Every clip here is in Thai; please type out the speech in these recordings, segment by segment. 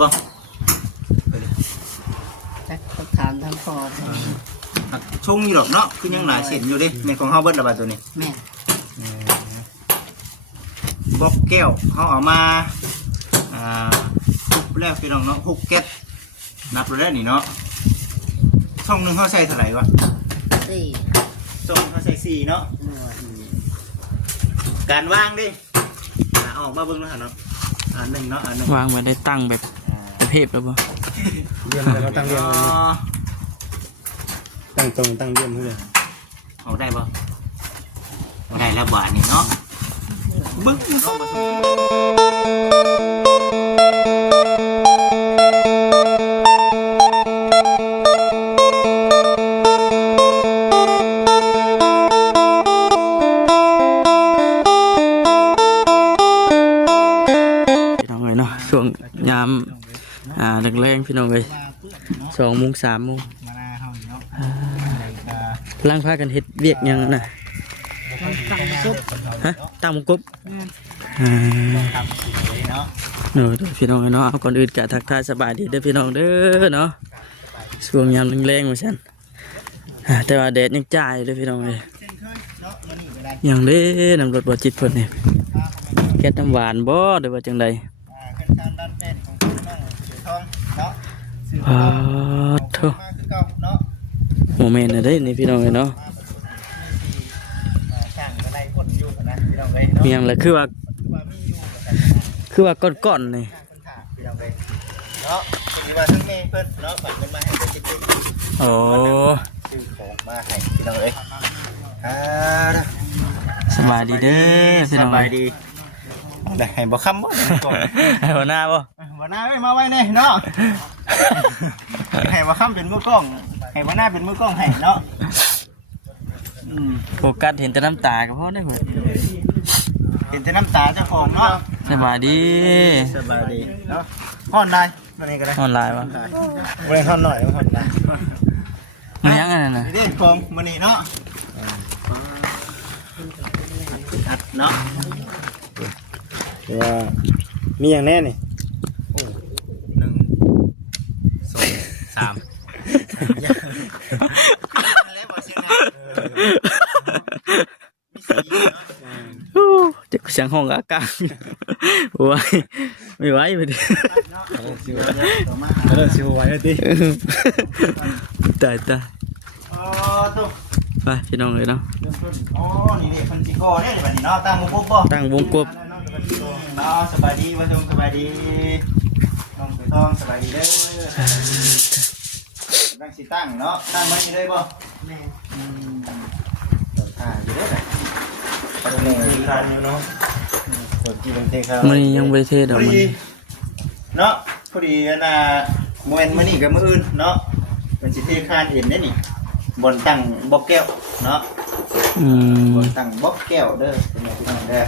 บ่ต้องถามทั้งพ่อชงอยู่หรอกเนาะคือยังหลายเส้นอยู่ดิในของเฮาเบิดละบาดตัวนี้แม่บอกแก้วเขาเอามาทุบแล้วพี่น้องเนาะ6 แก๊สนับแล้วนี่เนาะช่องนึงเขาใส่เท่าไหร่วะช่องเขาใส่4เนาะการวางดิออกมาเบิ่งแล้วเนาะ1เนาะ1วางไว้ได้ตั้งแบบเทพแล้วบ่เรียมแล้วตั้งเรียมตั้งตรงตั้งเรียมเพื่อเอาได้บ่ได้แล้วบาทนี่เนาะบึ้งเนาะพี่น้องเลยเนาะช่วงยามแรงๆพี่น้องเลย2 โมง 3 โมงล้างผ้ากันเฮ็ดเวียกยังน่ะฮะตั้งมงกุฎเนาะพี่น้องเนาะเอาก่อนอื่นกะทักทายสบายดีเด้อพี่น้องเด้อเนาะช่วงยามแรงๆเหมือนกันแต่ว่าแดดยังจ่ายเลยพี่น้องเลยอย่างเด้นำรถบ่จิตเพิ่นนี่แก๊สน้ำหวานบ่หรือว่าจังใดโธ่โมเมนต์อะไรนี่พี่น้องเนาะมีอย่างไรคือว่าก้อนๆนี่เนาะคือว่าทั้งแม่เพิ่นเนาะฝากเงินมาให้เพิ่นจิตโอ้ซื้อของมาให้พี่น้องเอ้ยสบายดีเด้อพี่น้องสบายดีได้ให้บ่ค้ำบ่ก่อนให้หัวหน้าบ่หัวหน้าเอ้ยมาไว้แน่เนาะให้บ่ค้ำเป็นมือกล้องให้หัวหน้าเป็นมือกล้องให้เนาะโฟกัสเห็นแต่น้ำตาก็พอได้หมดเห็นแต่น้ำตาเจ้าของเนาะสบายดีเนาะฮ้อนได้มื้อนี้ก็ได้ฮ้อนหลายวะบ่ได้ฮ้อนหน่อยฮ้อนได้มันยังอันนั้นน่ะนี่ของมื้อนี้เนาะอัดเนาะว่ามีอย่างแน่นี่1 2 3เด็กเสียงห้องอากาศโอ้ยไม่ไหวไปดิเริ่มชิวไว้แล้วดิตายไปพี่น้องเลยเนาะอ๋อนี่นี่คนสิโก้เนี่ยแบบนี้เนาะตั้งวงกบบ่ตั้งวงกบเนาะสบายดีว่าชมสบายดีน้องไปต้องสบายดีเด้อตั้งสิตั้งเนาะตั้งมันนี่ได้บ่แม่อยู่ได้ไหนตรงนี้ทานอยู่เนาะเปิดกี่บังเทครับมันยังไม่เทดอกมันเนาะพอดีนะมวยมันนี่กับมืออื่นเนาะเป็นสิเทคานเห็นได้นี่บนตั้งบล็อกแก้วเนาะบนตั้งบล็อกแก้วเด้อเป็นอย่างที่นั่นเด้อ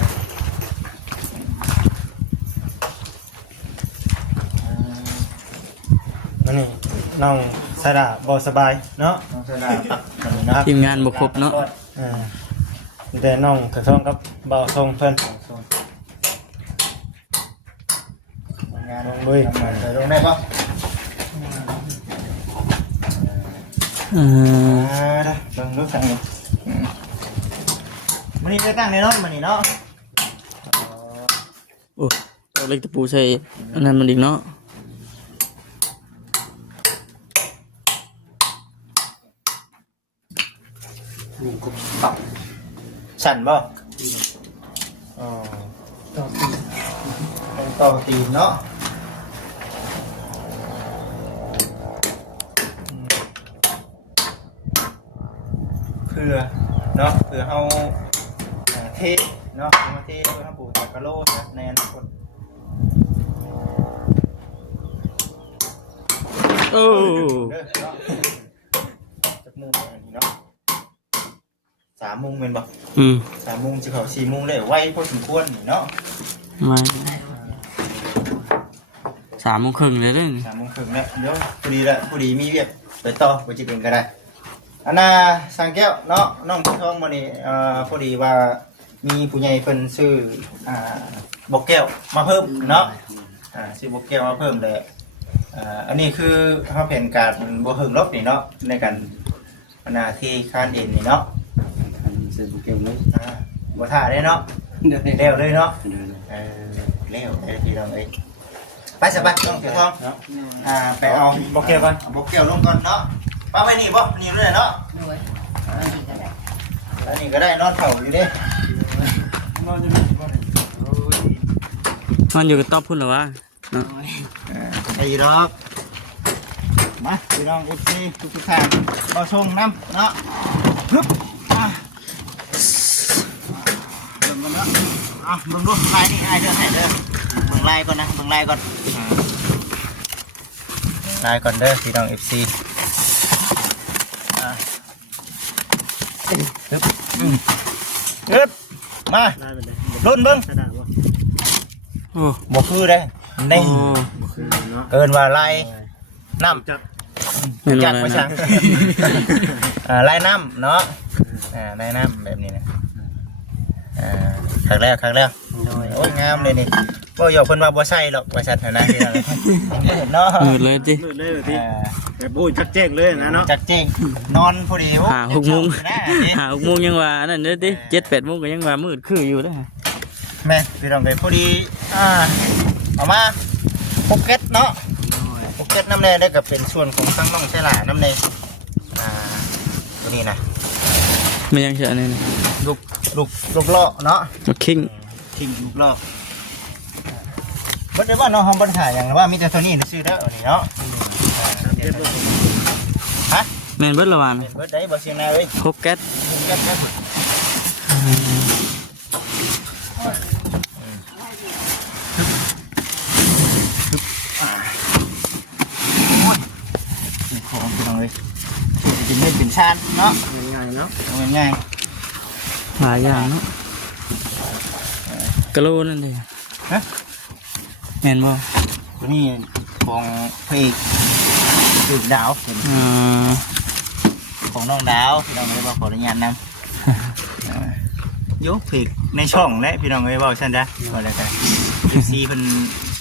อันนี้น้องสระบ่สบายเนาะน้องสระนะครับทีมงานบ่ครบเนาะแต่น้องกระทงกับเบาทรงเพิ่นงานลงด้วยใส่ลงได้ปะได้ลงรูปสั่งนี่มันนี่ได้ตั้งในเนาะมันนี่เนาะโอ้เอาเล็กตะปูใส่อันนั้นมันอีกเนาะปับสั่นบ่ต่อตีนเนาะเพื่อเนาะเพื่อเอาเทเนาะมาเทเพื่อทำปูตะกะโลนะในอนาคตโอ้จักมุมเนาะ3 โมงเป็นบ่3 โมงจะเข้า4 โมงเลยไวพอสมควรเนาะไม่3 โมงครึ่งเลยเด้อ3 โมงครึ่งแล้วเดี๋ยวพอดีมีเวียกไปต่อบ่จิเป็นก็ได้อันน่ะสังแก้วเนาะน้องผู้ทองมื้อนี้พอดีว่ามีผู้ใหญ่เพิ่นซื้อบอกแก้วมาเพิ่มเนาะซื้อบอกแก้วมาเพิ่มแหละ อันนี้คือเขาเป็นการบ่หึงลบนี่เนาะในการที่คานเอ็นนี่เนาะ เส้นเกี่ยวเลย บ่ท่าได้เนาะ เดี๋ยว เร็วเลยเนาะเร็วเลยพี่น้องเอ้ยไปสบายต้องเกี่ยวทองไปเอา บอกเกี่ยวกัน บกเกี่ยวลงก่อนเนาะป้าไปนี่บ่นี่เลยเนาะ ด้วยนี่ก็ได้ แล้วนี่ก็ได้นอนเข่าอยู่เด้ นอนอยู่นี่บ่ได้ มันอยู่กับต๊อบพุ่นเหรอวะเนาะ ไอ้ดอกมาพี่น้องเอฟซีทุกท่านเราชงน้ำเนาะฮึบเบิ่งกันเนาะเบิ่งดูลายนี่ไอ้เด้อให้เด้อเบิ่งลายก่อนนะเบิ่งลายก่อนลายก่อนเด้อพี่น้องเอฟซีฮึบมา ได้ไปเลย รุ่นเบิ่ง กระดาษบ่ โอ้ บ่คือเด้ โอ้ นี่ คือเนาะ เกินว่าลายน้ำ จับ ไม่รู้ จัก อะไร ไปช่า นะ งลายน้ำเนาะลายน้ำแบบนี้นะครั้งแรกโอ้ยงามเลยนี่บ่อยากเพิ่นว่าบ่ใช่หรอกว่าชัดนะที่เราเนาะ มืดเลยจิ มืดเลยแบบที่แบบโอ้ยจัดแจ้งเลยนะเนาะ จักเจ้งนอนพอดี หา6 โมงหา6 โมงยังว่านั่นเด้อติ7-8 โมงก็ยังว่ามืดคืออยู่เด้อ แม่พี่น้องไปพอดีเอามาโปเก็ตเนาะโปเก็ตน้ำแน่ได้ก็เป็นส่วนของทั้งน้องเสลาน้ำแน่ตัวนี้นะ มันยังเชื่อนี่นะ ลูกล้อเนาะ ลูกคิง ทิ้งลูกล้อบ่ได้ว่าน้องห้องบ่ได้ถ่ายหยังนะว่ามีแต่ตัวนี้ซื่อเด้อนี่เนาะฮะ แม่นเบิดละวัน เบิดได้บ่เสียงนาเว้ย พบแก๊ส เก็บได้เบิดนี่ของพี่น้องเอ้ยกินเล่นเป็นชาติเนาะ ง่ายๆเนาะ เอาง่าย หลายอย่างเนาะกะโลนั่นเด้ ฮะ แม่นบ่ ๆตัวนี้ของพระเอกตึกดาวเป็น ของน้องดาวพี่น้องเลยบอกขออนุญาตนำยกเพกในช่องและพี่น้องเลยบอกฉันจ้ะว่าอะไรกันซีเพิ่น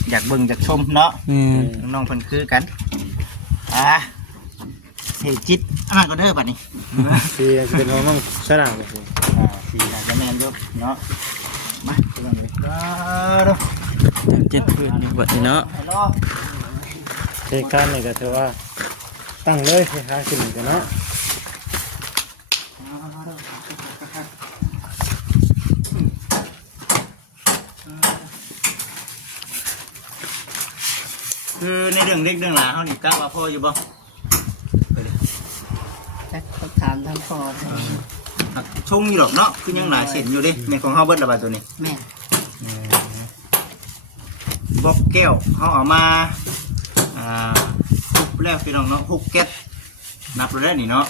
อยากเบิ่งอยากชมเนาะ น้องๆเพิ่นคือกันเฮ้จิตก็เด้อบัดนี้ ที่เป็นของน้องสนามบ่ สีน่าจะแม่นยกเนาะมาพี่น้องเลยดู เจ็ดพื้นอยู่บัดนี้เนาะ ฮัลโหล เหตุการณ์นี่ก็ถือว่าตั้งเลยคล้ายๆขึ้นกันเนาะ คือในเรื่องเล็กเรื่องหลาเขานี่กล้าว่าพ่ออยู่บ่ จักต้องถามทางพอ ชงอยู่หรอกเนาะคือยังหลายเส้นอยู่เดิแม่นของเฮาเบิดละบาดตัวนี้ แม่ บอกแก้วเขาเอามาทุบแล้วพี่น้องเนาะ6 แก๊สนับแล้วนี่เนาะ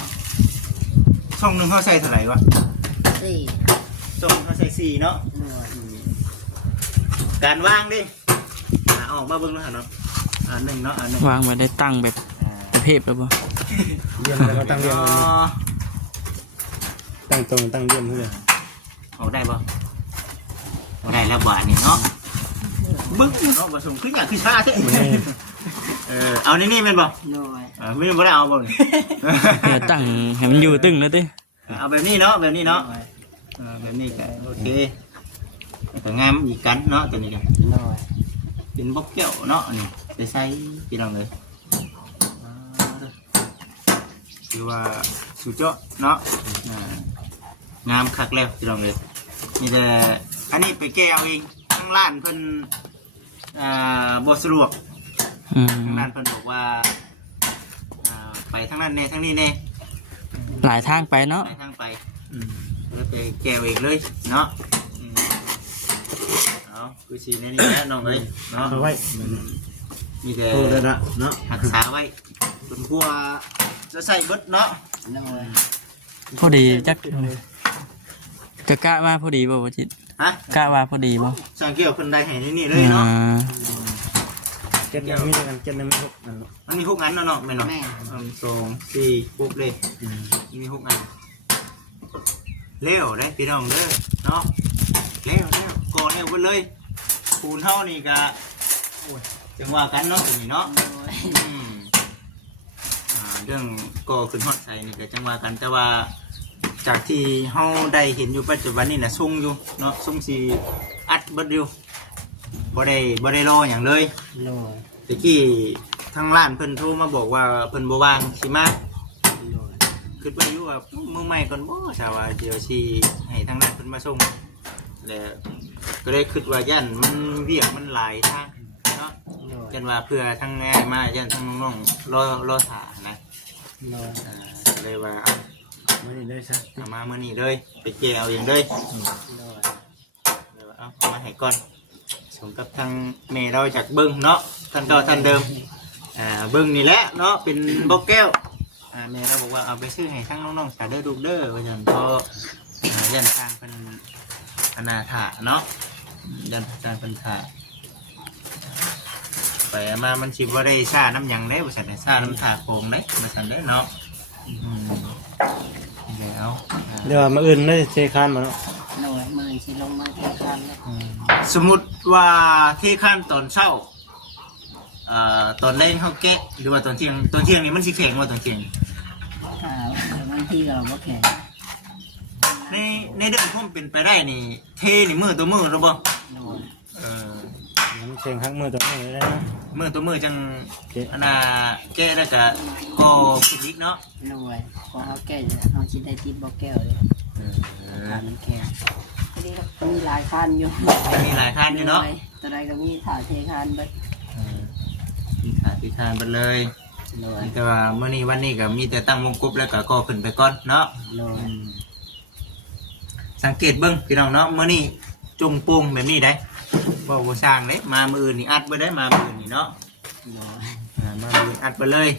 ช่องหนึงเขาใส่เท่าไหร่วะ สี่ ช่องเขาใส่4เนาะ หน่วย การวางดิออกมาเบิ่งแล้วหั่นเนาะหนึ่งเนาะหนึ่ง วางไว้ได้ตั้งแบบประเภทแล้วบ่ เยี่ยมแล้วก็ตั้งเยี่ยมเลยตั้งตรงตั้งเยี่ยมเลย ออกได้บ่ออกได้แล้วบาทนี่เนาะบึ้งเนาะผสมขึ้นอย่างคือชาเท่เอานี่แม่นบ่ หน่วย ไม่ได้เอาบ่นี่ เพื่อตั้งให้มันอยู่ตึงนะติ เอาแบบนี้เนาะแบบนี้เนาะแบบนี้ก็โอเคก็งามอีกกันเนาะตัวนี้ก็ หน่วย เป็นบล็อกแก้วเนาะนี่ไปใส่พี่น้องเลยคือว่าสุดยอดเนาะงามคักแล้วพี่น้องเลยมีแต่อันนี้ไปแก้เอาเองทั้งร้านเพิ่นบ่สะดวกทั้งร้านเพิ่นบอกว่าไปทั้งนั้นแน่ทั้งนี้แน่ หลายทางไปเนาะ ไปทางไปแล้วไปแก้เอาเองเลยเนาะเอาคือสีในนี้นะน้องเลยเนาะ เอาไว้ มีแต่ โอ้ระดับเนาะ รักษาไว้จนกลัวจะใส่เบิดเนาะ หน่วย พอดีจักจะกะว่าพอดีบ่บ่จิต ฮะ กะว่าพอดีบ่ สังเกตคนใดแห่นี่เลยเนาะ เจ็ดมีกันเจ็ดในไม่ครบนั่นเนาะ มันมี6 อันเนาะแม่เนาะ แม่ 2 4ปุ๊บเลยมี6 อันเร็วได้พี่น้องเด้อเนาะเร็วก่อนเร็วไปเลยคูณเท่านี่ก็ จังว่ากันเนาะตรงนี้เนาะ โดย เรื่องก็ขึ้นฮอดใส่นี่ก็จังว่ากันแต่ว่าจากที่เฮาได้เห็นอยู่ปัจจุบันนี่น่ะส่งอยู่เนาะส่งสิอัดเบิดอยู่บ่ได้รอหยังเลย โดย ตะกี้ทางร้านเพิ่นโทรมาบอกว่าเพิ่นบ่ว่างสิมา โดย คิดว่าอยู่ว่ามื้อใหม่ก่อนบ่ถ้าว่าเดี๋ยวสิให้ทางร้านเพิ่นมาส่งแล้วก็เลยคิดว่าย่านมันเวียกมันหลายทางเนาะ โดย ยันว่าเพื่อทั้งง่ายมายันทั้งน้องๆรอถ่านะ โดย เลยว่า ไม่ได้ซะ เอามาเมื่อนี้เลยไปแกเอาเองเลย โดย เลยว่าเอามาให้ก่อนสมกับทางแม่เราจากเบิ้งเนาะท่านเก่าท่านเดิมเบิ้งนี่แหละเนาะเป็นบกแก้วแม่เราบอกว่าเอาไปซื้อให้ทั้งน้องๆสาเด้อดูเด้อว่าจันพอยันทางเป็นอนาถาเนาะยันทางเป็นถาไปมามันชิบว่าได้ซ่าน้ำหยังได้บริษัทได้ซ่าน้ำถาโคงได้บริษัทได้เนาะเดี๋ยว เดี๋ยวมาอื่นได้เชคานมาเนาะ โดยมือสิลงมาเที่ยวกันเลย สมมติว่าที่ขั้นตอนเช้าตอนแรกเขาแกะหรือว่าตอนเที่ยงนี่มันสิแข็งว่าตอนเที่ยง บางทีเราก็แข่ง ในเรื่องผมเป็นไปได้นี่เทนี่มือตัวมือหรือบ่ โดย มันเชงหักมือตัวนี้ได้นะ มือตัวมือจัง แกะ อันน่ะแกะแล้วก็ฟิลิกเนาะ โดยพอเขาแก้เขาชิได้ติดบอกแก้วเลยการมันแก้ทีนี้มีหลายขั้นอยู่ มีหลายขั้นอยู่เนาะ ตอนใดก็มีถ่ายเทคันเบิด ที่ทานไปเลย โดย แต่ว่าเมื่อนี้วันนี้ก็มีแต่ตั้งวงกบแล้วก็ขึ้นไปก่อนเนาะ โดย สังเกตเบิ้งพี่น้องเนาะเมื่อนี้จงโป่งแบบนี้ได้บ่สร้างเลยมามืออื่นนี่อัดไปได้มามืออื่นนี่เนาะ โดย มามืออื่นอัดไปเลย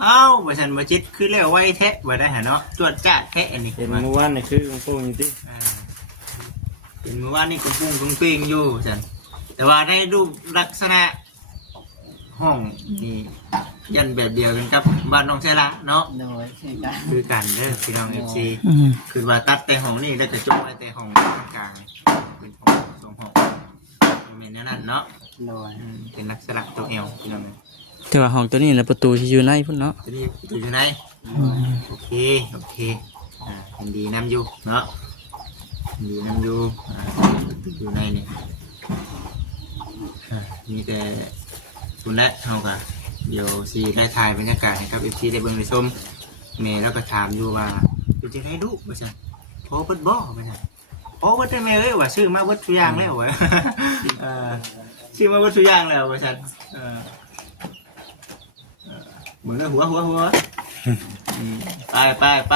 เอ้าบริษัทบริจิตคือเร็วไวแท้บ่ได้หาเนาะจวดจ้าแท้อันนี้ เห็น มา เมื่อวานนี่คือองค์ปู่อยู่ที่ เป็นเมื่อวานนี่กุ้งปุ้งกุ้งปิ้งอยู่จันแต่ว่าได้รูปลักษณะห้องนี่ยันแบบเดียวกันกับบ้านน้องเซละเนาะ โดยคือกัน คือกันเด้อพี่น้องเอฟซี คือว่าตัดแต่ห้องนี่แล้วก็จบไว้แต่ห้องกลางเป็นห้องสองห้องเป็นนั่นเนาะ โดย เป็นลักษณะตัวเอวพี่น้อง แต่ว่าห้องตัวนี้นะประตูที่อยู่ในพุ่นเนาะ จะนี่อยู่ไหนโอเคเห็นดีน้ำอยู่เนาะดีน้ำอยู่อยู่ในนี่มีแต่คุณและเฮากันเดี๋ยวซีได้ถ่ายบรรยากาศให้ครับเอฟซีได้เบิ่งได้ชมเมย์แล้วก็ถามอยู่ว่าเป็นจะให้ดูบ่ใช่พอเปิดบ่บ่ใช่พอเปิดได้แม่เอ้ยว่าซื้อมาเบิดทุกอย่างแล้ววะซื้อมาเบิดทุกอย่างแล้วบ่ใช่เหมือนหัวไป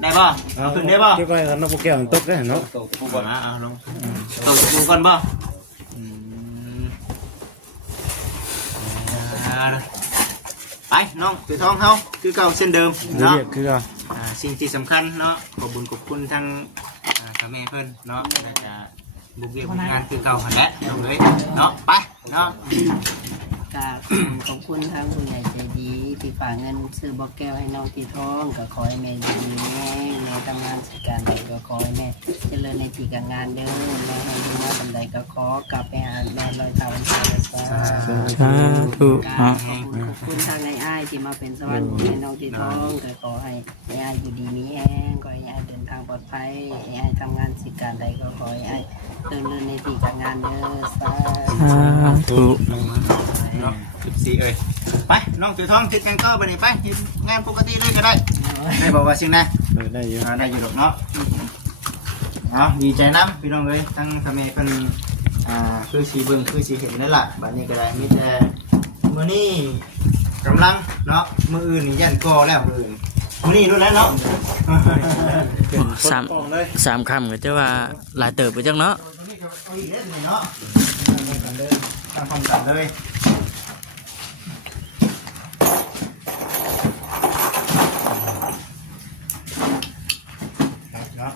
ได้บ่ขึ้นได้บ่ เกี่ยวกับน้องโปแก้วตกได้เนาะ ตกปูก่อนเอาลงตกปูก่อนบ่ไปน้องถือทองเขาคือเก่าเส้นเดิม เนาะ เนาะ คือก็ สิ่งที่สำคัญเนาะขอบคุณทั้งพ่อแม่เพิ่นเนาะแล้วก็บุกเบียบุกงานคือเก่าหันแหละลงเลยเนาะไปเนาะ กราบขอบคุณทางผู้ใหญ่ใจดีที่ฝากเงินซื้อบอกแก้วให้น้องตีท้องก็ขอให้แม่ดีแม่ในทำงานสิการใดก็ขอให้แม่เจริญในที่การงานเด้อแม่ให้ดีมาบันไดก็ขอกลับไปหาแม่ลอยเท้าวันเสาร์จ้า ถูก กรา เนาะ บขอบคุณทางในอ้ายที่มาเป็นสวรรค์ให้น้องตีท้องก็ขอให้ในอ้ายอยู่ดีมีแห้งขอให้อ้ายเดินทางปลอดภัยให้อ้ายทำงานสิการใดก็ขอให้อ้ายเจริญในที่การงานเด้อสาธุ ถูก เนาะ14ไปน้องถือทองติดกันก็ไปนี่ไปงานปกติเลยก็ได้ได้บอกว่าสิ่งนะ ได้อยู่ ได้อยู่ดอกเนาะเอาดีใจน้ำพี่น้องเลยทั้งทำเมเป็นคือสีเบิ่งคือสีเห็นนั่นแหละบัดนี้ก็ได้มีแต่มื้อนี้กำลังเนาะมื้ออื่นนี่ยันก่อแล้วมื้ออื่นมื้อนี้รู้แล้วเนาะ สามคำก็จะว่าหลายเติบไปจังเนาะ ตรงนี้ก็เอาอีกเด้อนี่เนาะกันเลยตั้งความกันเลยเนาะ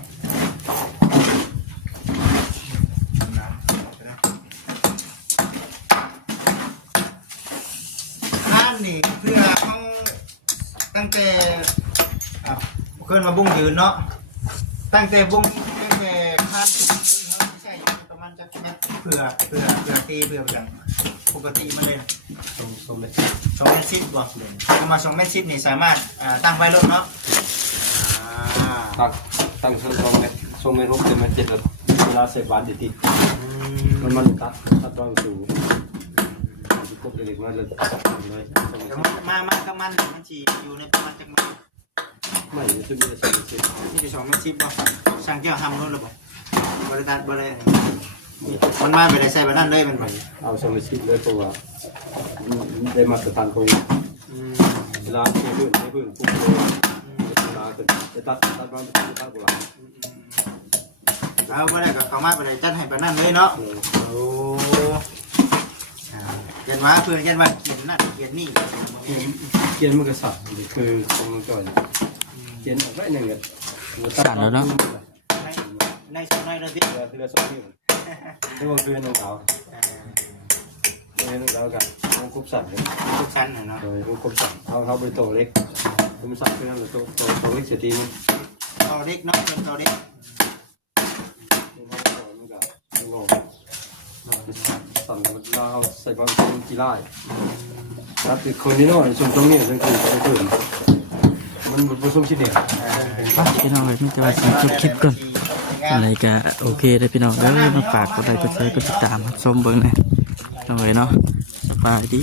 นี่เพื่อเขาตั้งแต่เคลื่อนมาบุ้งยืนเนาะตั้งแต่บุ้งตั้งแต่คานสุดเขาใช่ประมาณจะเม็ดเพื่อตีเพื่ออย่าง ปกติมันเลยนะ สมเด็จ 2 เมตร 10บ่ถ้ามา2 เมตร 10นี่สามารถตั้งไว้รถเนาะตั้งทรงไม่รบเป็นมา7แล้วเวลาใส่บาตรติดมันตัดวางสูงครบเด็กๆมาเลย มากับมันสิอยู่ในประมาณจักเมตร ไม่ซื้อไม่ได้ซื้อ นี่คือ2 เมตร 10บ่ช่างแก้วทำรถหรือบ่บ่ได้ตัดบ่ได้มันมาไปได้ใส่แบบนั้นเลยมันบ่ เอาสมชิดเลยตัวได้มาตรฐานคงเวลาให้พื้นปุ๊บเวลาจะตัดวางตัดโบราณ เอาบ่ได้ก็เข้ามาไปได้จัดให้แบบนั้นเลยเนาะโอ้ยันว่าเพื่อนยันว่าเขียนนั่นเขียนนี่ เกียนมันก็สั่นคือคงจอยเกียนอะไรหนึ่งเนี่ย สั่นแล้วเนาะ ในส่วนในเราดิ ที่เราสอนอยู่ที่ว่าคือน้องสาวแล้วกันต้องครบสั่นเลย ทุกชั้นเนาะ โดยครบสั่นเขาไปโตเล็กผมสั่นคือนั่นเลยโตเล็กเสียทีมัน ต่อเด็กเนาะเป็นต่อเด็ก สั่นเราใส่บอลเป็นกีฬาครับคือคนนี้น้อยส่วนตรงนี้เป็นคือมันผสมชิ้นเดียว พี่น้องเลยไม่จะว่าสิจบคลิปก่อนอะไรก็โอเคเลยพี่น้องเด้อมาฝากกดไลค์กดแชร์กดติดตามชมเบิ่งนะพี่น้องเลยเนาะสบายดี